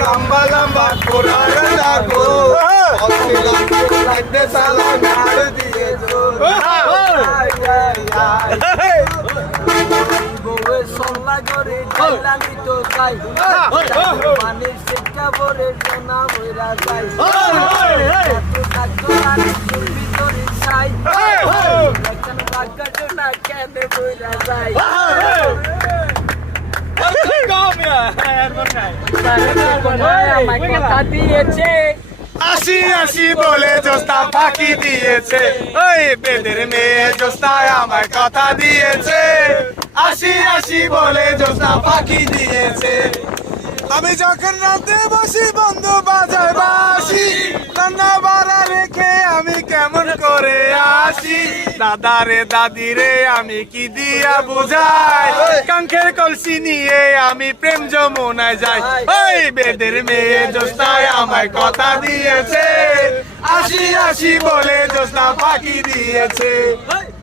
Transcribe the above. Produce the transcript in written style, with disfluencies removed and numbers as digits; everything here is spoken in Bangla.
লম্বা লম্বা কোরআন লাগো লাগতে সালা নাড় দিয়ে বউয়ে সল্লা করে ডালানি তো চাই মানে শিক্ষা বলে জানা হইরা যায় ভিতরে চাই না কেন বইরা যায় আমায় কথা দিয়েছে আসি আসি বলে জোস্তা ফাঁকি দিয়েছে ওই বেদের মেয়ে জোস্তা আমায় কথা দিয়েছে আসি আসি বলে জোস্তা ফাঁকি দিয়েছে আমি যখন রাতে বসি বন্ধু বাজায় বাসি রান্না বাড়া রেখে আমি কেমন করে আসি দাদা রে দাদি রে আমি কি দিয়া বুঝাই কাঙ্খের কলসি নিয়ে আমি প্রেম যমুনায় যাই ওই বেদের মেয়ে জোস্তায় আমায় কথা দিয়েছে আসি আসি বলে জোস্তা ফাঁকি দিয়েছে